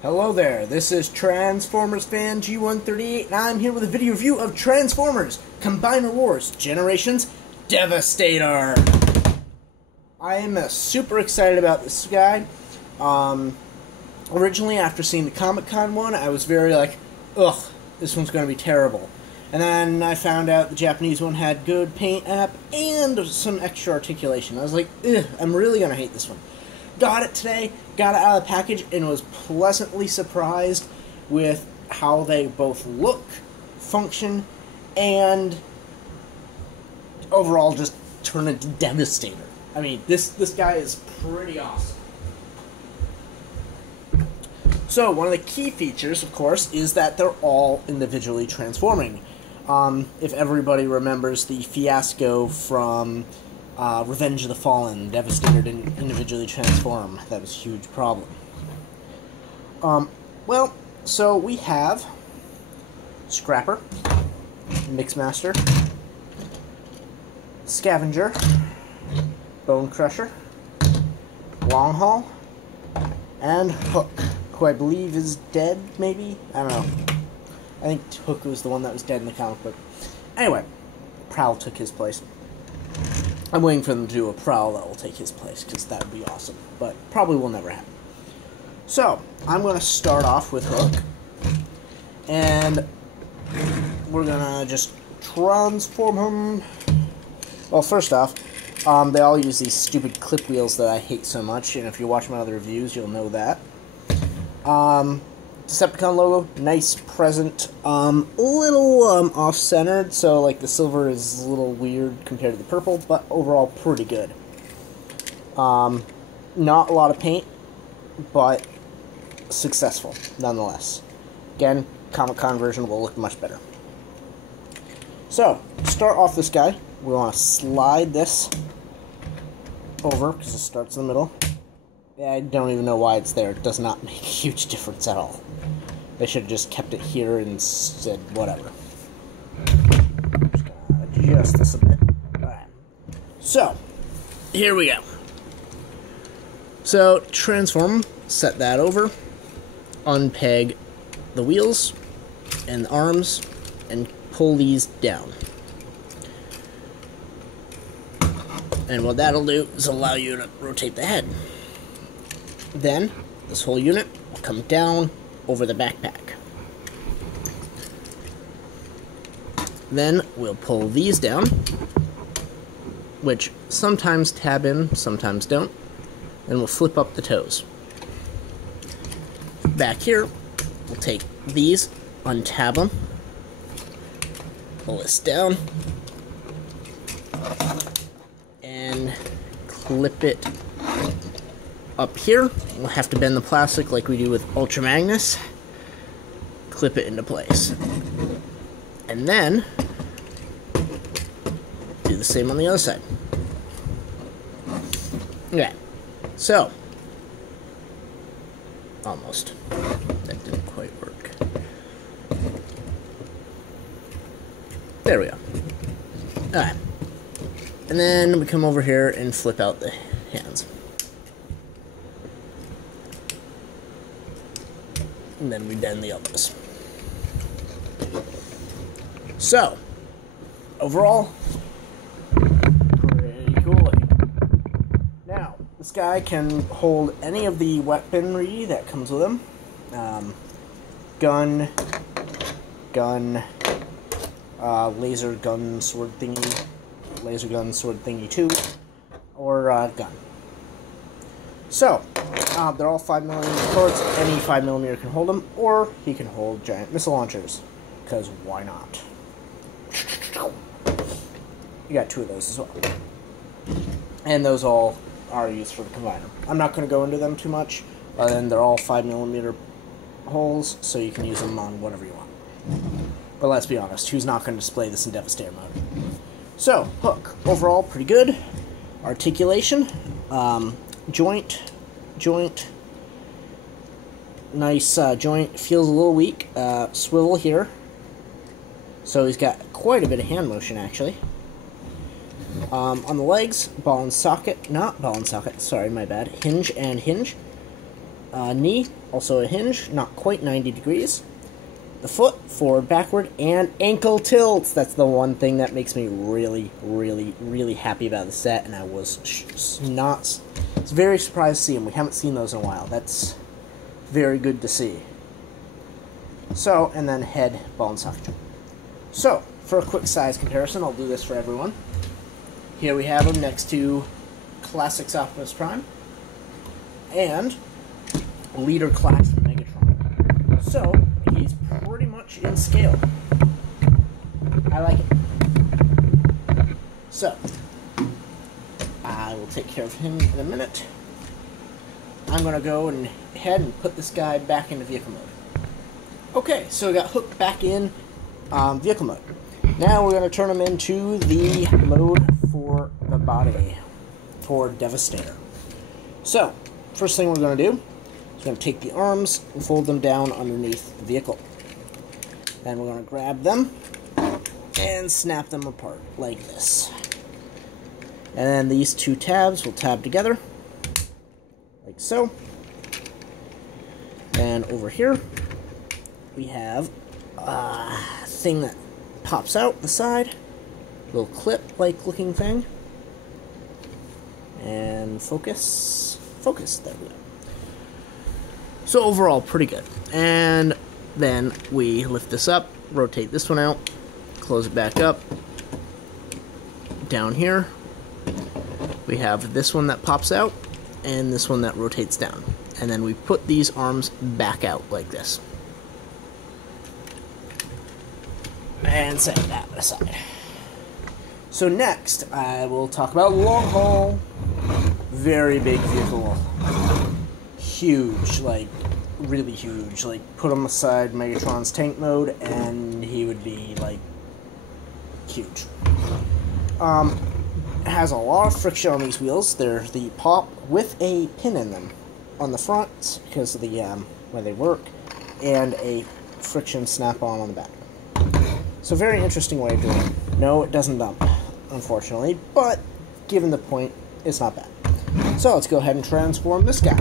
Hello there, this is Transformers fan G138, and I'm here with a video review of Transformers Combiner Wars Generations Devistator. I am super excited about this guy. Originally, after seeing the Comic-Con one, I was very like, ugh, this one's going to be terrible. And then I found out the Japanese one had good paint app and some extra articulation. I was like, ugh, I'm really going to hate this one. Got it today, got it out of the package, and was pleasantly surprised with how they both look, function, and overall just turn into Devastator. I mean, this guy is pretty awesome. So, one of the key features, of course, is that they're all individually transforming. If everybody remembers the fiasco from Revenge of the Fallen, Devistator didn't individually transform. That was a huge problem. Well, so we have Scrapper, Mixmaster, Scavenger, Bone Crusher, Long Haul, and Hook, who I believe is dead, maybe? I don't know. I think Hook was the one that was dead in the comic book. Anyway, Prowl took his place. I'm waiting for them to do a Prowl that will take his place, because that would be awesome. But probably will never happen. So, I'm going to start off with Hook. And we're going to just transform him. Well, first off, they all use these stupid clip wheels that I hate so much. And if you watch my other reviews, you'll know that. Decepticon logo, nice present, a little off-centered, so like the silver is a little weird compared to the purple, but overall pretty good. Not a lot of paint, but successful nonetheless. Again, Comic-Con version will look much better. So, to start off this guy, we want to slide this over, because it starts in the middle. I don't even know why it's there. It does not make a huge difference at all. They should have just kept it here and said whatever. I'm just gonna adjust this a bit. Alright. So, here we go. So, transform, set that over, unpeg the wheels and the arms, and pull these down. And what that'll do is allow you to rotate the head. Then, this whole unit will come down over the backpack. Then, we'll pull these down, which sometimes tab in, sometimes don't, and we'll flip up the toes. Back here, we'll take these, untab them, pull this down, and clip it up here. We'll have to bend the plastic like we do with Ultra Magnus. Clip it into place. And then, do the same on the other side. Okay. So, almost. That didn't quite work. There we go. Alright. And then we come over here and flip out the hands. And then we bend the elbows. So, overall, pretty cool. Now, this guy can hold any of the weaponry that comes with him. Gun, laser gun, sword thingy, laser gun, sword thingy 2, or gun. So, they're all 5mm bullets. Any 5mm can hold them, or he can hold giant missile launchers, because why not? You got 2 of those as well. And those all are used for the combiner. I'm not going to go into them too much, other than they're all 5mm holes, so you can use them on whatever you want. But let's be honest, who's not going to display this in Devastator mode? So, Hook. Overall, pretty good. Articulation. Joint. Nice joint. Feels a little weak. Swivel here. So he's got quite a bit of hand motion, actually. On the legs, ball and socket. Not ball and socket, sorry, my bad. Hinge and hinge. knee, also a hinge, not quite 90 degrees. The foot, forward, backward, and ankle tilts. That's the one thing that makes me really, really, really happy about the set, and I was very surprised to see them. We haven't seen those in a while. That's very good to see. So, and then head, ball, and socket joint. So, for a quick size comparison, I'll do this for everyone. Here we have him next to Classics Optimus Prime and Leader Class Megatron. So, he's pretty much in scale. I like it. So, I will take care of him in a minute. I'm going to go ahead and put this guy back into vehicle mode. Okay, so we got hooked back in vehicle mode. Now we're going to turn him into the mode for the body, for Devistator. So, first thing we're going to do is we're going to take the arms and fold them down underneath the vehicle. Then we're going to grab them and snap them apart like this. And then these two tabs will tab together, like so. And over here, we have a thing that pops out the side, little clip-like looking thing. And focus, there we go. So overall, pretty good. And then we lift this up, rotate this one out, close it back up. Down here, we have this one that pops out, and this one that rotates down. And then we put these arms back out like this. And set that aside. So next, I will talk about long haul. Very big vehicle. Huge, like, really huge. Like, put him aside Megatron's tank mode, and he would be, like, huge. Has a lot of friction on these wheels. They're the pop with a pin in them on the front because of the where they work, and a friction snap-on the back. So very interesting way of doing it. No, it doesn't dump, unfortunately, but given the point, it's not bad. So let's go ahead and transform this guy.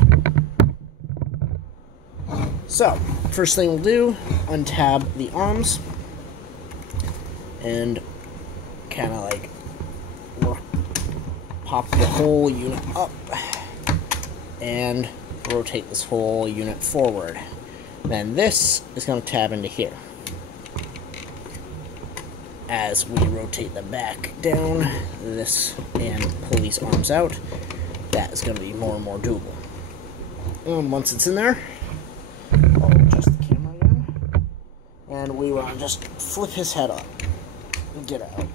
So first thing we'll do, untab the arms and kind of like pop the whole unit up and rotate this whole unit forward. Then this is going to tab into here. As we rotate the back down, this, and pull these arms out, that is going to be more and more doable. And once it's in there, I'll adjust the camera again, and we want to just flip his head up and get out.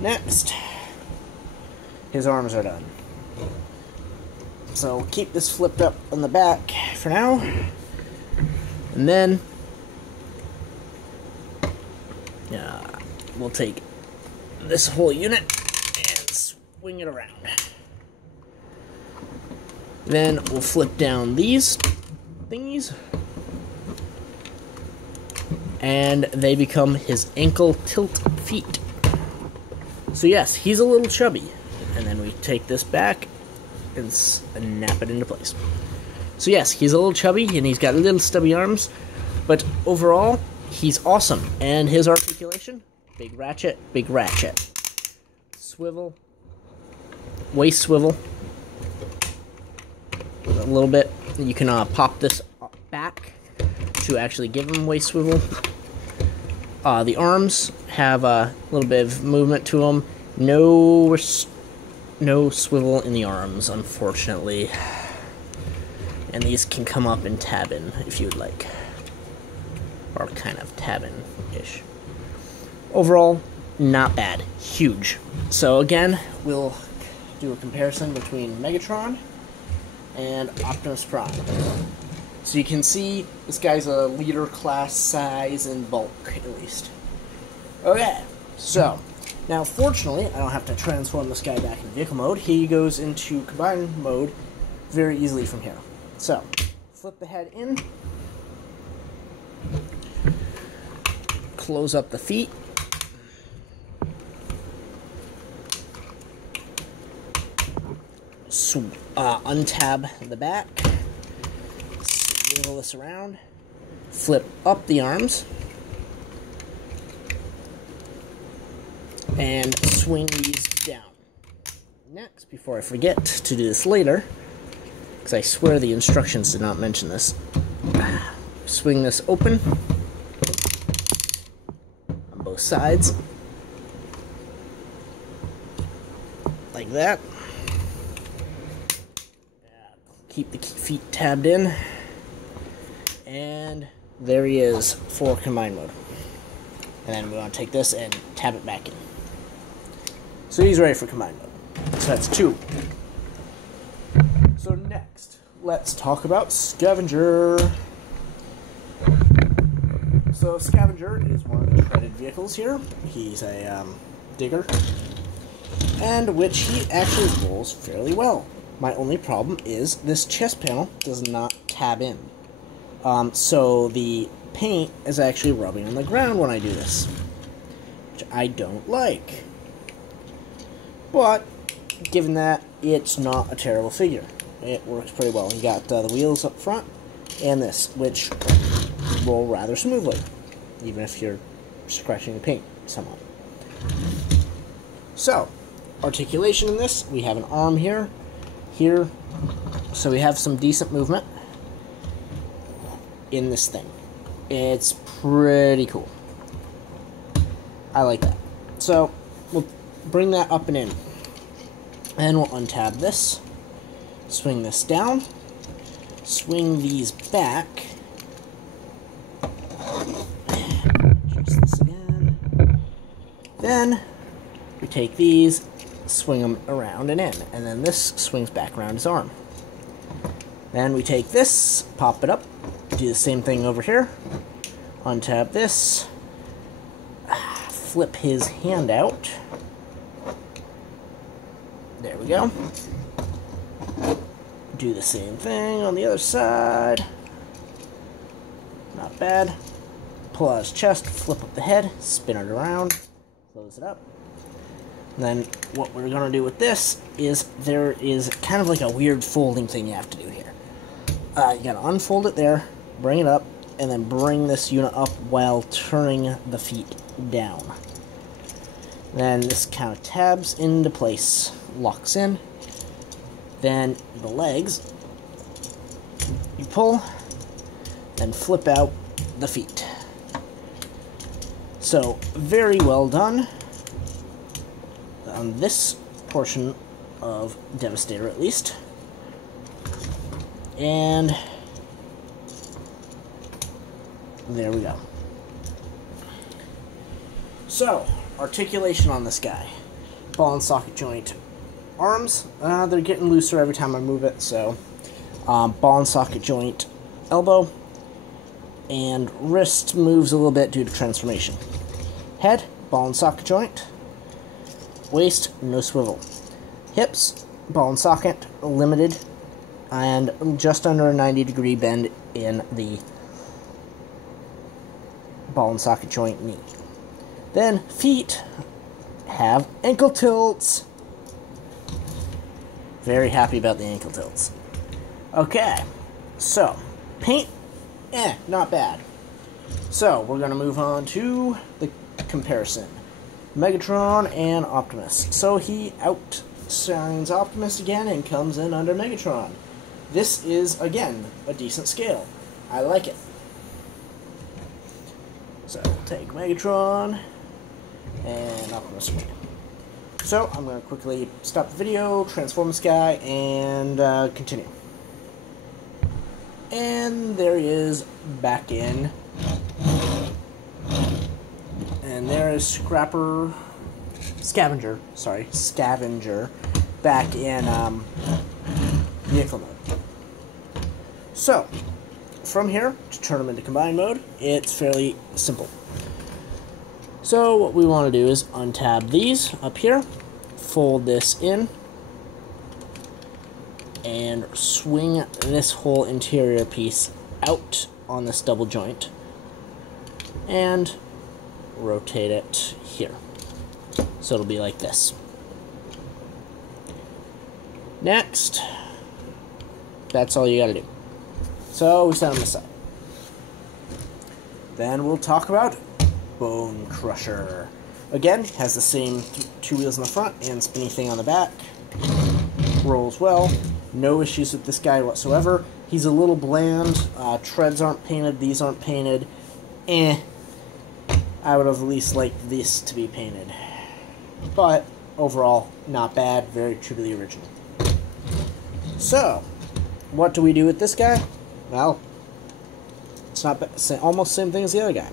Next, his arms are done. So keep this flipped up on the back for now, and then we'll take this whole unit and swing it around. Then we'll flip down these thingies, and they become his ankle tilt feet. So yes, he's a little chubby. And then we take this back and snap it into place. So yes, he's a little chubby, and he's got little stubby arms, but overall, he's awesome. And his articulation, big ratchet, swivel, waist swivel, a little bit. You can pop this back to actually give him waist swivel. The arms have a little bit of movement to them. No swivel in the arms, unfortunately. And these can come up and tab in if you'd like. Or kind of tab in-ish. Overall, not bad. Huge. So again, we'll do a comparison between Megatron and Optimus Prime. So you can see this guy's a leader class size and bulk, at least. Okay, so now fortunately I don't have to transform this guy back in vehicle mode. He goes into combined mode very easily from here. So flip the head in, close up the feet, untab the back, swivel this around, flip up the arms, and swing these down. Next, before I forget to do this later, because I swear the instructions did not mention this, swing this open on both sides, like that. Keep the feet tabbed in, and there he is for combine mode. And then we want to take this and tab it back in. So he's ready for combine mode. So that's 2. So next, let's talk about Scavenger. So Scavenger is one of the treaded vehicles here. He's a digger, and which he actually rolls fairly well. My only problem is this chest panel does not tab in. So the paint is actually rubbing on the ground when I do this, which I don't like. But, given that, it's not a terrible figure. It works pretty well. You got the wheels up front, and this, which roll rather smoothly, even if you're scratching the paint somewhat. So, articulation in this, we have an arm here, so we have some decent movement in this thing. It's pretty cool. I like that. So, we'll bring that up and in. And we'll untab this, swing this down, swing these back, adjust this again. Then, we take these, swing them around and in, and then this swings back around his arm. Then we take this, pop it up, do the same thing over here, untab this, flip his hand out, there we go, do the same thing on the other side, not bad, pull out his chest, flip up the head, spin it around, close it up. Then what we're going to do with this is there is kind of like a weird folding thing you have to do here. You got to unfold it there, bring it up, and then bring this unit up while turning the feet down. Then this kind of tabs into place, locks in. Then the legs, you pull, then flip out the feet. So, very well done on this portion of Devistator, at least. And there we go. So, articulation on this guy. Ball and socket joint arms, they're getting looser every time I move it, so ball and socket joint elbow, and wrist moves a little bit due to transformation. Head, ball and socket joint. Waist, no swivel. Hips, ball and socket, limited, and just under a 90-degree bend in the ball and socket joint knee. Then, feet have ankle tilts. Very happy about the ankle tilts. Okay, so, paint, not bad. So, we're going to move on to the comparison. Megatron and Optimus. So he outshines Optimus again and comes in under Megatron. This is, again, a decent scale. I like it. So, take Megatron and Optimus away. So, I'm going to quickly stop the video, transform this guy, and continue. And there he is, back in. And there is Scavenger, back in vehicle mode. So, from here, to turn them into combine mode, it's fairly simple. So, what we want to do is untab these up here, fold this in, and swing this whole interior piece out on this double joint, and rotate it here. So it'll be like this. Next, that's all you gotta do. So we set him aside. Then we'll talk about Bone Crusher. Again, has the same two wheels on the front and spinny thing on the back. Rolls well. No issues with this guy whatsoever. He's a little bland. Treads aren't painted. These aren't painted. I would have at least liked this to be painted. But overall, not bad. Very true to the original. So, what do we do with this guy? Well, it's not almost the same thing as the other guy.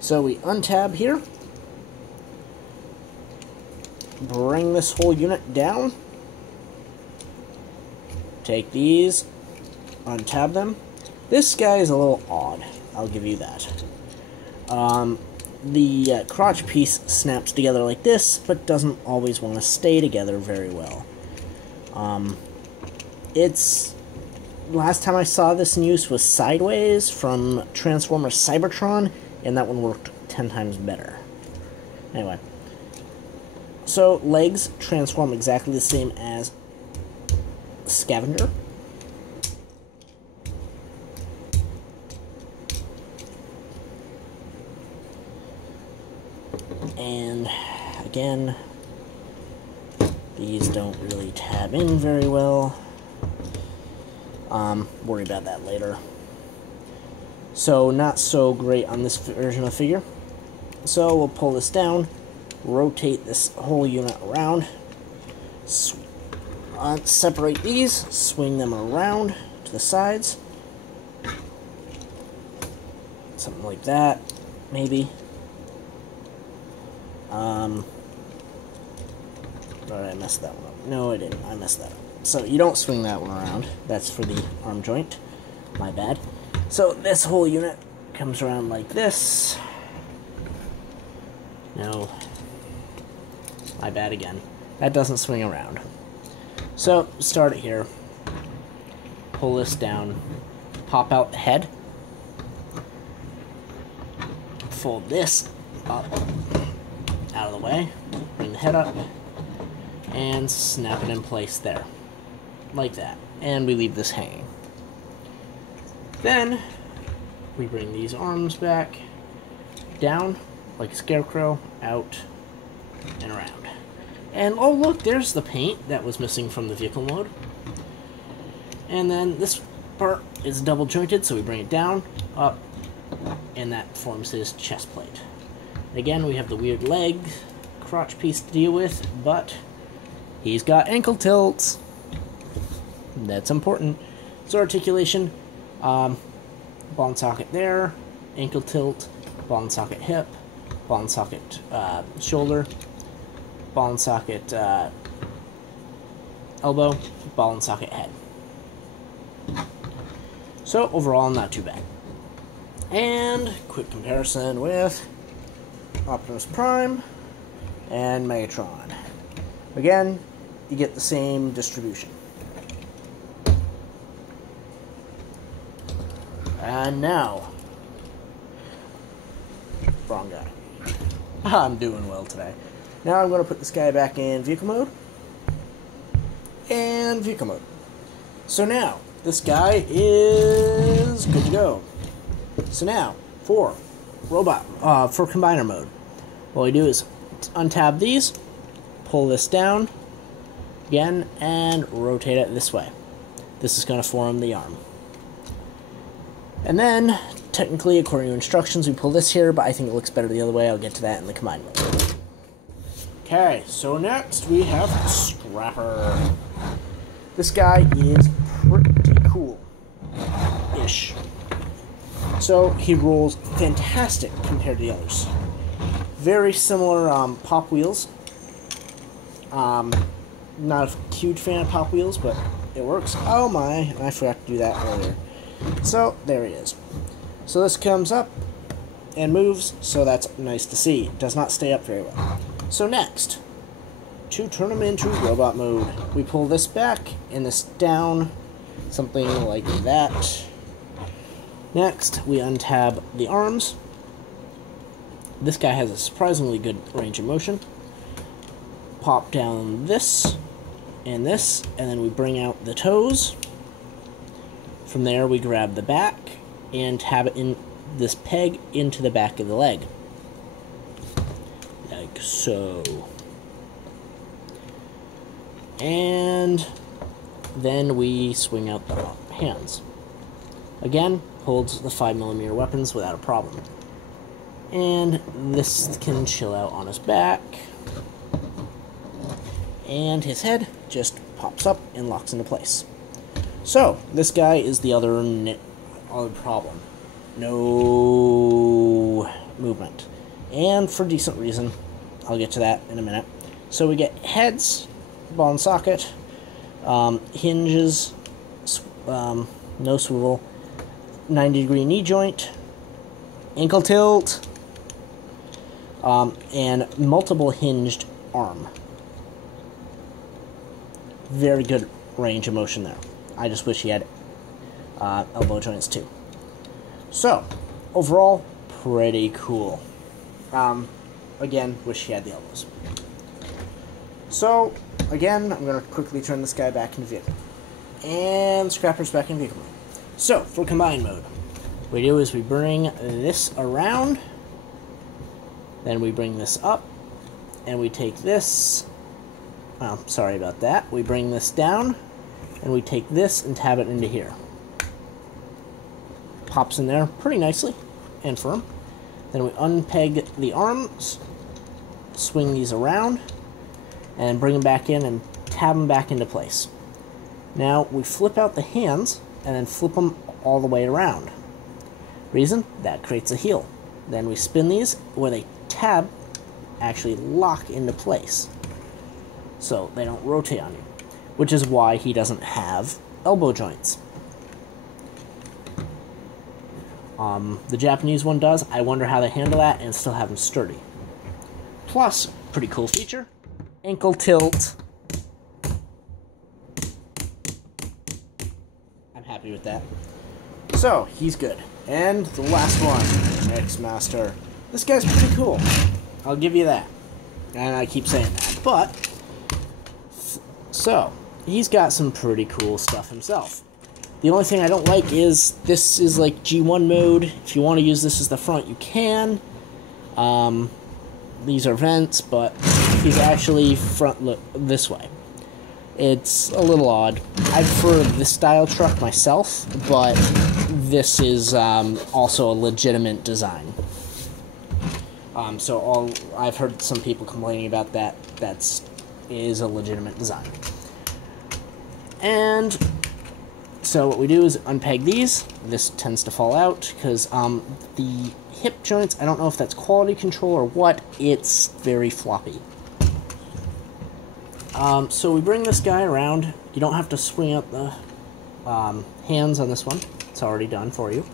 So we untab here. Bring this whole unit down. Take these. Untab them. This guy is a little odd. I'll give you that. The crotch piece snaps together like this, but doesn't always want to stay together very well. Last time I saw this in use was Sideways from Transformer Cybertron, and that one worked 10 times better. Anyway. So, legs transform exactly the same as Scavenger. And, again, these don't really tab in very well. Worry about that later. So, not so great on this version of the figure. So, we'll pull this down, rotate this whole unit around, separate these, swing them around to the sides. Something like that, maybe. But I messed that one up. No, I didn't. I messed that up. So you don't swing that one around. That's for the arm joint. My bad. So this whole unit comes around like this. No. My bad again. That doesn't swing around. So start it here. Pull this down. Pop out the head. Fold this up. Out of the way. Bring the head up. And snap it in place there. Like that. And we leave this hanging. Then, we bring these arms back, down, like a scarecrow, out, and around. And, oh look, there's the paint that was missing from the vehicle mode. And then this part is double jointed, so we bring it down, up, and that forms his chest plate. Again, we have the weird leg crotch piece to deal with, but he's got ankle tilts. That's important. So articulation, ball and socket there, ankle tilt, ball and socket hip, ball and socket shoulder, ball and socket elbow, ball and socket head. So overall, not too bad. And quick comparison with Optimus Prime and Megatron. Again, you get the same distribution. And now, wrong guy. I'm doing well today. Now I'm going to put this guy back in vehicle mode. And vehicle mode. So now, this guy is good to go. So now, for combiner mode, what we do is untab these, pull this down, again, and rotate it this way. This is going to form the arm. And then, technically, according to instructions, we pull this here, but I think it looks better the other way. I'll get to that in the combine mode. Okay, so next we have Scrapper. This guy is pretty cool-ish. So, he rolls fantastic compared to the others. Very similar pop wheels. Not a huge fan of pop wheels, but it works. Oh my, I forgot to do that earlier. So, there he is. So this comes up and moves, so that's nice to see. It does not stay up very well. So next, to turn him into robot mode, we pull this back and this down, something like that. Next, we untab the arms. This guy has a surprisingly good range of motion. Pop down this, and then we bring out the toes. From there, we grab the back and tab it in this peg into the back of the leg. Like so. And then we swing out the hands. Again, holds the 5mm weapons without a problem. And this can chill out on his back. And his head just pops up and locks into place. So, this guy is the other problem. No movement. And for decent reason. I'll get to that in a minute. So we get heads, ball and socket, hinges, no swivel, 90-degree knee joint, ankle tilt, and multiple hinged arm. Very good range of motion there. I just wish he had elbow joints too. So, overall, pretty cool. Again, wish he had the elbows. So, again, I'm going to quickly turn this guy back into vehicle. And Scrapper's back in vehicle mode. So, for combine mode, what we do is we bring this around, then we bring this up, and we take this, sorry about that, we bring this down, and we take this and tab it into here. Pops in there pretty nicely and firm. Then we unpeg the arms, swing these around, and bring them back in and tab them back into place. Now we flip out the hands and then flip them all the way around. Reason? That creates a heel. Then we spin these where they tab actually lock into place, so they don't rotate on you, which is why he doesn't have elbow joints. The Japanese one does. I wonder how they handle that and still have them sturdy. Plus, pretty cool feature, ankle tilt. I'm happy with that. So, he's good. And the last one, X-Master. This guy's pretty cool. I'll give you that. And I keep saying that. But, so, he's got some pretty cool stuff himself. The only thing I don't like is this is like G1 mode. If you want to use this as the front, you can. These are vents, but he's actually front look this way. It's a little odd. I prefer this style truck myself, but this is also a legitimate design. So I've heard some people complaining about that. Is a legitimate design. And so what we do is unpeg these. This tends to fall out because the hip joints, I don't know if that's quality control or what, it's very floppy. So we bring this guy around. You don't have to swing out the hands on this one. It's already done for you.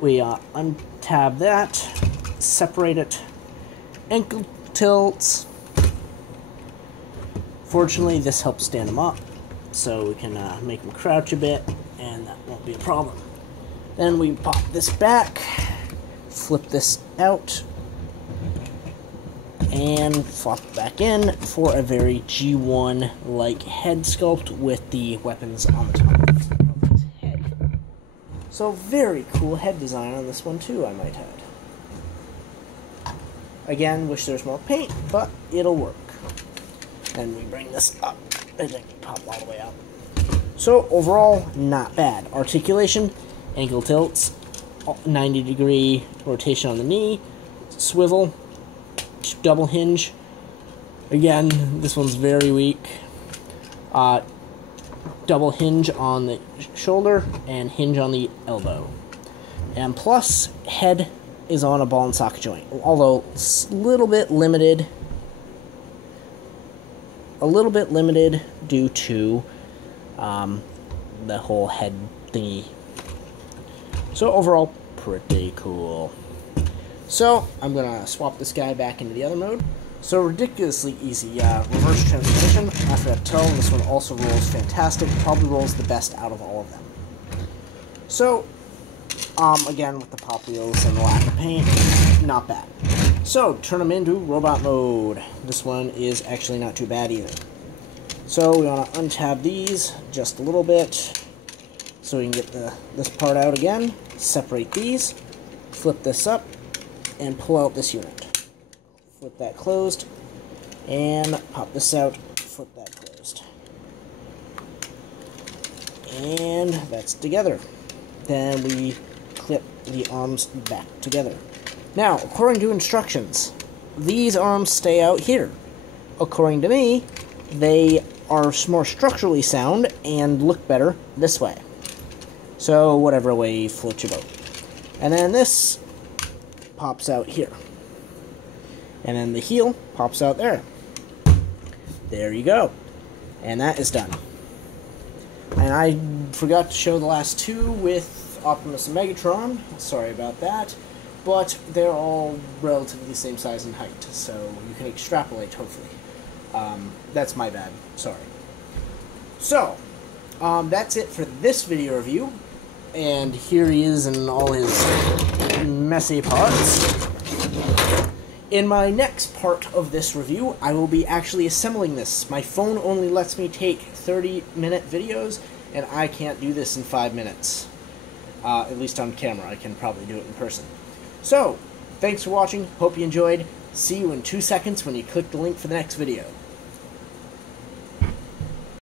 We untab that, separate it, ankle tilts. Fortunately, this helps stand him up, so we can make him crouch a bit, and that won't be a problem. Then we pop this back, flip this out, and flop it back in for a very G1-like head sculpt with the weapons on the top of his head. So very cool head design on this one too, I might add. Again, wish there was more paint, but it'll work. Then we bring this up, and then pop all the way out. So overall, not bad. Articulation, ankle tilts, 90-degree rotation on the knee, swivel, double hinge. Again, this one's very weak. Double hinge on the shoulder and hinge on the elbow. And plus, head is on a ball and socket joint, although it's a little bit limited. Due to the whole head thingy. So overall, pretty cool. So I'm gonna swap this guy back into the other mode. So ridiculously easy reverse transformation after that toe. This one also rolls fantastic. Probably rolls the best out of all of them. So again with the pop wheels and the lack of paint, not bad. So turn them into robot mode. This one is actually not too bad either. So we want to untab these just a little bit, So we can get this part out again, separate these, flip this up, and pull out this unit. Flip that closed, and pop this out, flip that closed. And that's together. Then we clip the arms back together. Now, according to instructions, these arms stay out here. According to me, they are more structurally sound and look better this way. So, whatever way floats your boat. And then this pops out here. And then the heel pops out there. There you go. And that is done. And I forgot to show the last two with Optimus and Megatron. Sorry about that. But they're all relatively the same size and height, so you can extrapolate, hopefully. That's my bad. Sorry. So, that's it for this video review. And here he is in all his messy parts. In my next part of this review, I will be actually assembling this. My phone only lets me take 30-minute videos, and I can't do this in 5 minutes. At least on camera. I can probably do it in person. So, thanks for watching. Hope you enjoyed. See you in 2 seconds when you click the link for the next video.